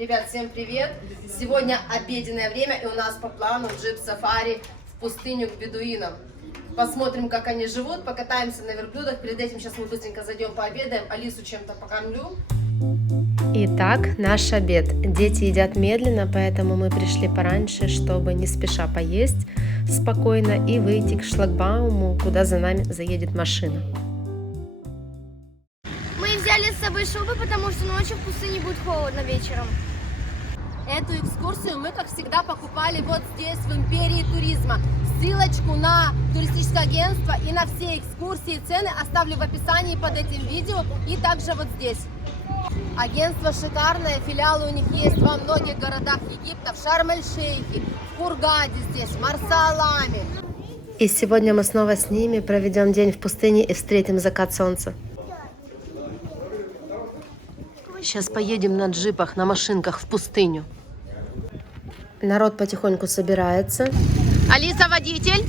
Ребят, всем привет! Сегодня обеденное время, и у нас по плану джип-сафари в пустыню к бедуинам. Посмотрим, как они живут, покатаемся на верблюдах. Перед этим сейчас мы быстренько зайдем пообедаем, Алису чем-то покормлю. Итак, наш обед. Дети едят медленно, поэтому мы пришли пораньше, чтобы не спеша поесть спокойно и выйти к шлагбауму, куда за нами заедет машина. Мы взяли с собой шубы, потому что ночью в пустыне будет холодно вечером. Эту экскурсию мы, как всегда, покупали вот здесь, в Империи туризма. Ссылочку на туристическое агентство и на все экскурсии и цены оставлю в описании под этим видео и также вот здесь. Агентство шикарное, филиалы у них есть во многих городах Египта, в Шарм-эль-Шейхе, в Хургаде здесь, в Марса-Аламе. И сегодня мы снова с ними проведем день в пустыне и встретим закат солнца. Сейчас поедем на джипах, на машинках в пустыню. Народ потихоньку собирается. Алиса, водитель?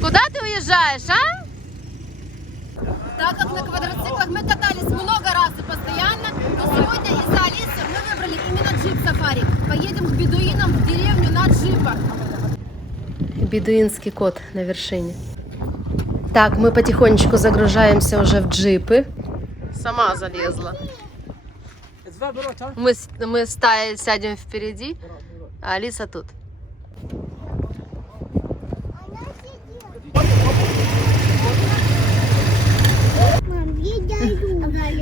Куда ты уезжаешь, а? Так как на квадроциклах мы катались много раз и постоянно, то сегодня из-за Алисы мы выбрали именно джип-сафари. Поедем к бедуинам в деревню на джипах. Бедуинский кот на вершине. Так, мы потихонечку загружаемся уже в джипы. Сама залезла. Мы стаей сядем впереди, а Алиса тут.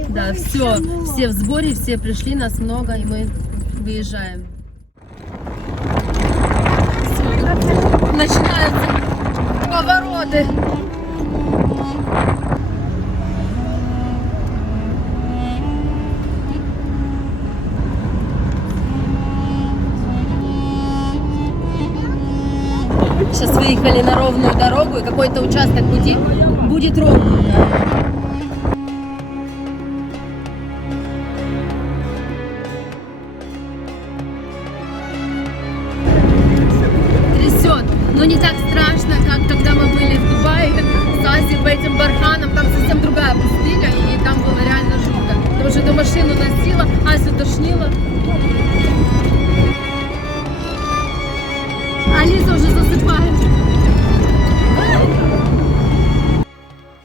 Да, все в сборе, все пришли, нас много, и мы выезжаем. Начинаются повороты. Сейчас выехали на ровную дорогу, и какой-то участок пути будет ровным. Трясет, но не так страшно, как когда мы были в Дубае с Асей по этим барханам. Там совсем другая пустыня, и там было реально жутко. Потому что эту машину носила, Асю тошнила. Алиса уже засыпает.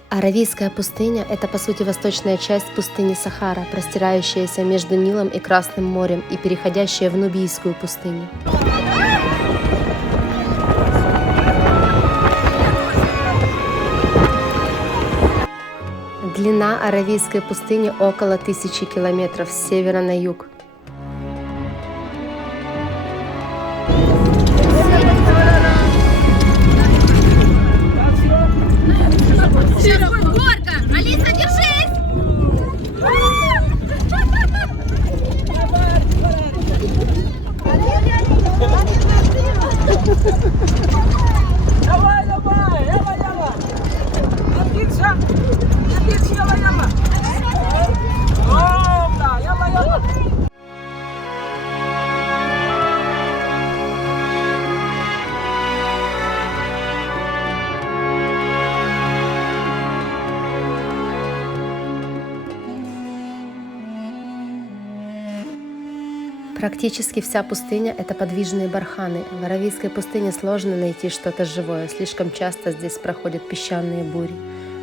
Аравийская пустыня – это, по сути, восточная часть пустыни Сахара, простирающаяся между Нилом и Красным морем и переходящая в Нубийскую пустыню. Длина Аравийской пустыни около 1000 километров с севера на юг. Сейчас будет горка! Алиса, держись! Давай, давай, яла. Отлично. Яла. Ровно, яла. Практически вся пустыня – это подвижные барханы. В Аравийской пустыне сложно найти что-то живое. Слишком часто здесь проходят песчаные бури,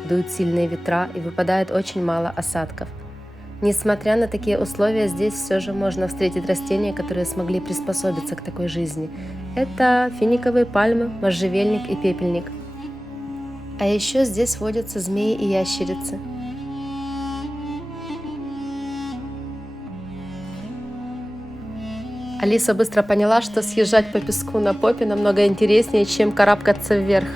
дуют сильные ветра и выпадает очень мало осадков. Несмотря на такие условия, здесь все же можно встретить растения, которые смогли приспособиться к такой жизни. Это финиковые пальмы, можжевельник и пепельник. А еще здесь водятся змеи и ящерицы. Алиса быстро поняла, что съезжать по песку на попе намного интереснее, чем карабкаться вверх.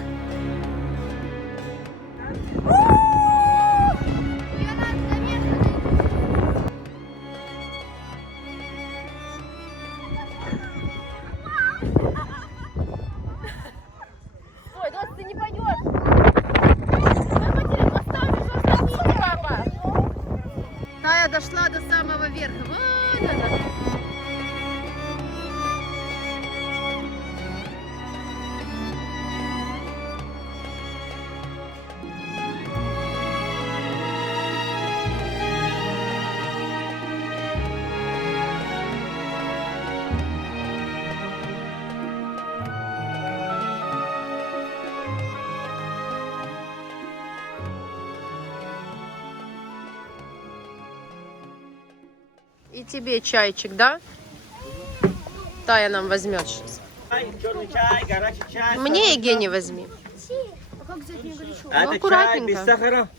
Ой, Дос, ты не пойдешь! Папа! Тая дошла до самого верха. Вот она. И тебе чайчик, да? Тая нам возьмет сейчас. Черный чай, горячий чай. Мне Евгений возьми. А как взять не горячо? Это чай аккуратненько. без сахара.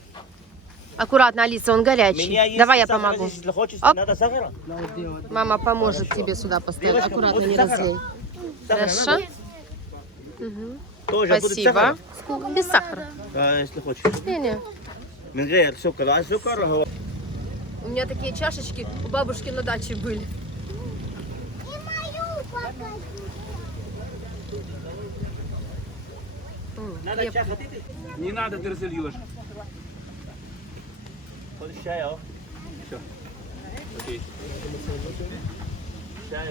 Аккуратно, Алиса, он У меня горячий. есть Давай я сахар, помогу. если хочешь, Оп. надо сахара. Мама поможет тебе сюда поставить. Девочка, Аккуратно, будет не сахар? разлей. Сахара Хорошо? надо? Мгм. Тоже будет Спасибо. сахар? Без сахара. Если хочешь. Не-не. من غير سكر، عايز سكر هو. У меня такие чашечки у бабушки на даче были. Надо чай хотите? Не надо, ты разольешь. Хочешь чай, а? Окей. Чай.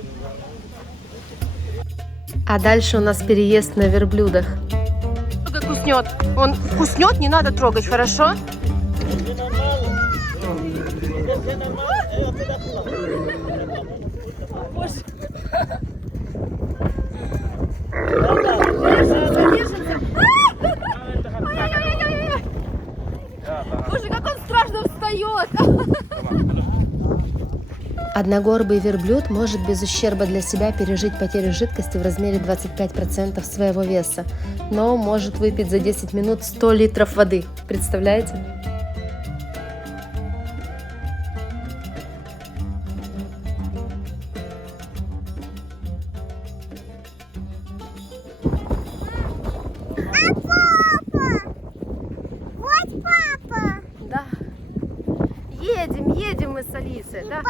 А дальше у нас переезд на верблюдах. Как вкуснет. Он вкуснет, не надо трогать, хорошо? Боже, как он страшно встает! Одногорбый верблюд может без ущерба для себя пережить потерю жидкости в размере 25% своего веса, но может выпить за 10 минут 100 литров воды. Представляете? Да. Едем мы с Алисой, да?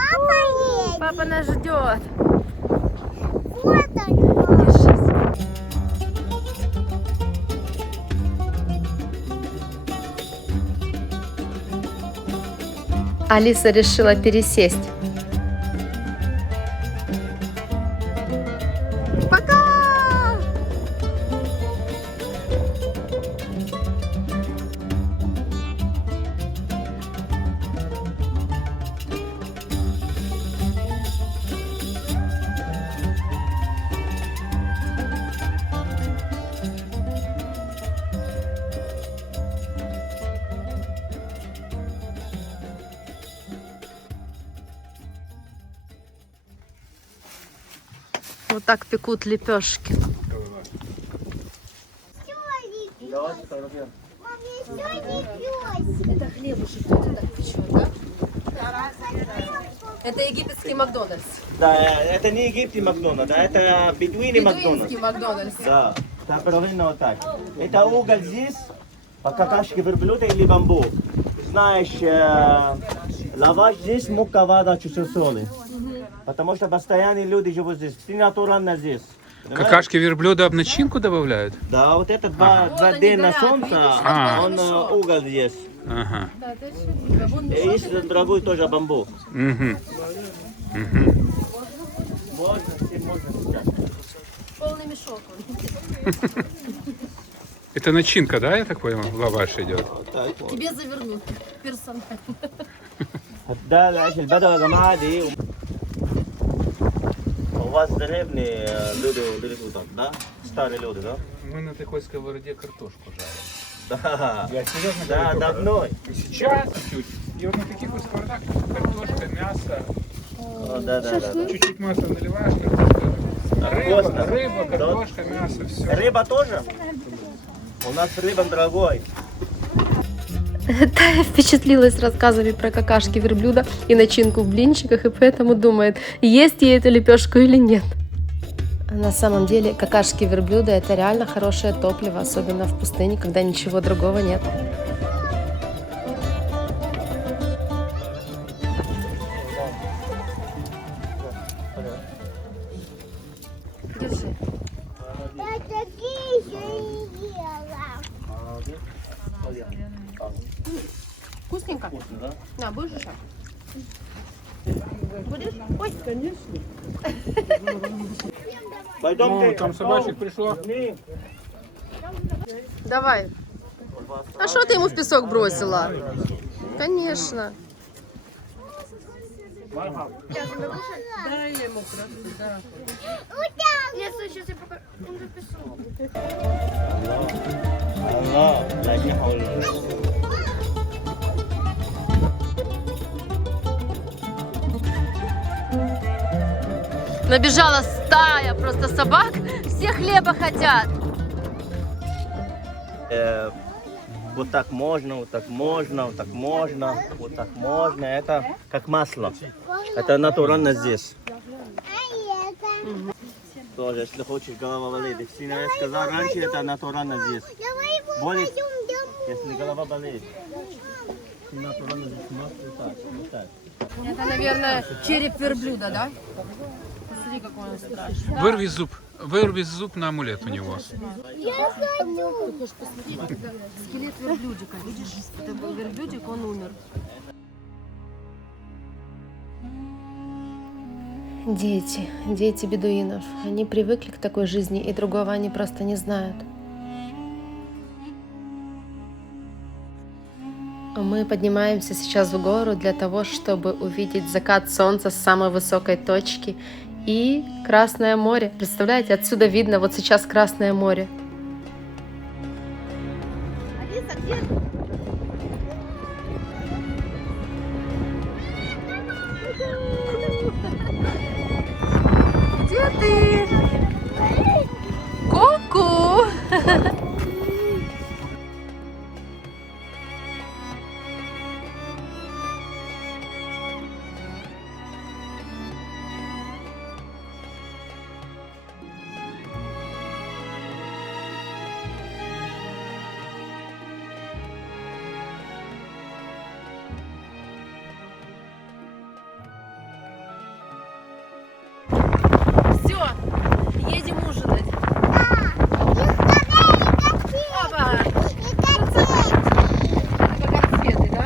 Папа нас ждет. Держись. Алиса решила пересесть. Пока! Вот так пекут лепешки. Это хлебушек кто-то так печет, да? Это египетский Макдональдс. Да, это не египетский Макдональдс, да, это бедуиный Макдональдс. Бедуинский Макдональдс. Да, там правильно вот так. Это уголь здесь, по какашке верблюда или бамбук. Знаешь, лаваш здесь, мука, вода, чуть-чуть соли. Потому что постоянные люди живут здесь, все натурально здесь. Понимаешь? Какашки верблюда в начинку добавляют? Да, вот это два дня на солнце, А. он уголь здесь. Ага. И есть другой тоже бамбук. Угу. Можно, все можно сейчас. Полный мешок он. Это начинка, да, я так понял? Лаваш идет. Вот так вот. Тебе завернут персонально. ده العيش البدوي يا جماعه دي у вас древние люди тут, да? Старые люди, да? Мы на такой сковороде картошку жарим. Да. Я серьезно Да, говорю. давно. И сейчас чуть-чуть. И вот на таких вот сковородах картошка, мясо. О, да. Чуть-чуть масла наливаешь, картошка. Вкусно. Рыба, картошка, мясо, все. Рыба тоже? У нас рыба дорогой. Тая впечатлилась рассказами про какашки верблюда и начинку в блинчиках, и поэтому думает, есть ей эту лепешку или нет. А на самом деле какашки верблюда — это реально хорошее топливо, особенно в пустыне, когда ничего другого нет. Держи. Вкусненько? Вкусно, да? На, будешь еще? Будешь? Ой, Пойдемте. Там собачек пришло. давай. А что ты ему в песок бросила? Конечно. Нет, стой, сейчас я покажу. Он записал. الله لا يحول Набежала стая просто собак, все хлеба хотят. Вот так можно, вот так можно, вот так можно, вот так можно. Это как масло. Это натурально здесь. Тоже, если хочешь, голова болит. Если я сказал раньше, это натурально здесь. Болит, если голова болит. Натурально здесь масло, так, вот так. Это, наверное, череп верблюда, да? Посмотри, какой он страшный. Вырви зуб на амулет у него. Ты хочешь посмотреть, это скелет верблюдика, видишь? Это был верблюдик, он умер. Дети бедуинов. Они привыкли к такой жизни, и другого они просто не знают. Мы поднимаемся сейчас в гору для того, чтобы увидеть закат солнца с самой высокой точки и Красное море. Представляете, отсюда видно вот сейчас Красное море. Где ты? Ку-ку! Все, едем ужинать. Опа! Это как конфеты, да?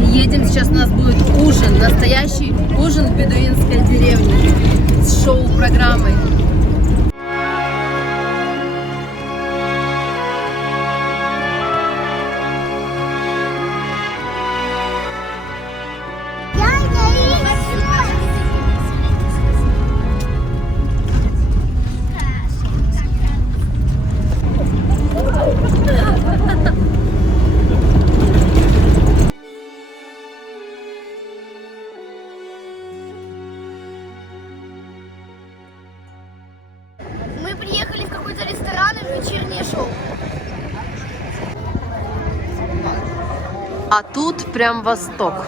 Едем, сейчас у нас будет ужин, настоящий ужин в бедуинской деревне с шоу-программой. Мы приехали в какой-то ресторан и в вечернее шоу. А тут прям восток.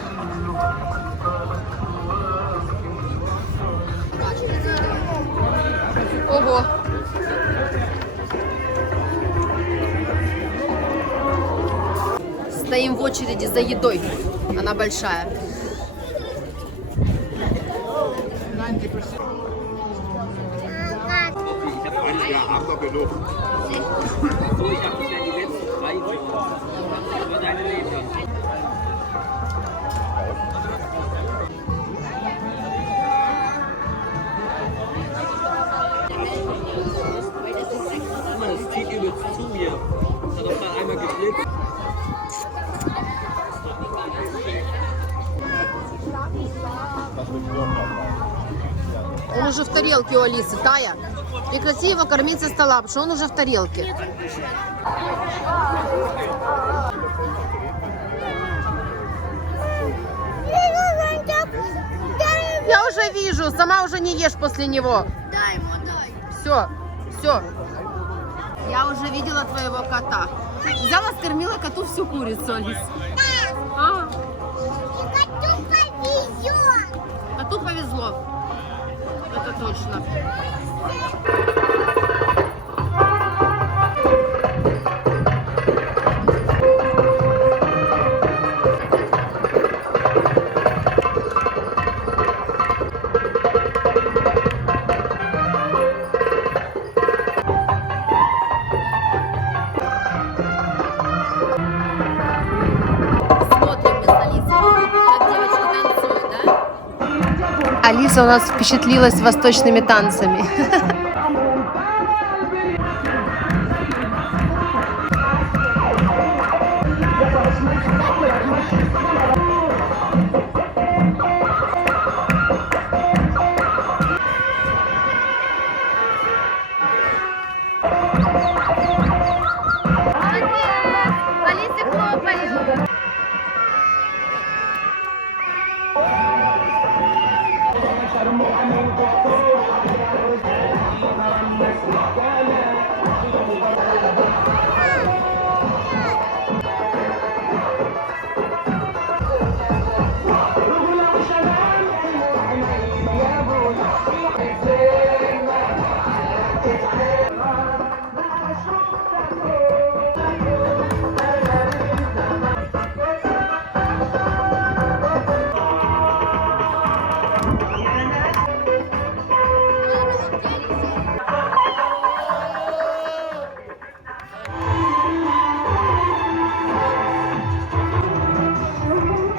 Ого! Стоим в очереди за едой. Она большая. Das zieht übelst zu hier. Hat auch gerade einmal geklickt. Он уже в тарелке у Алисы, Тая. Прекрати его кормить со стола, потому что он уже в тарелке. Я уже вижу, сама уже не ешь после него. Дай ему, дай. Все, все. Я уже видела твоего кота. Взяла, скормила коту всю курицу, Алис. А, коту повезло. Это точно. Смотрим мы с Алисой, как девочки танцуют, да? Алиса у нас впечатлилась восточными танцами.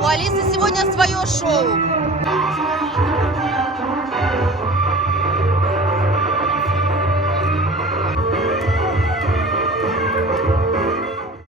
У Алисы сегодня свое шоу.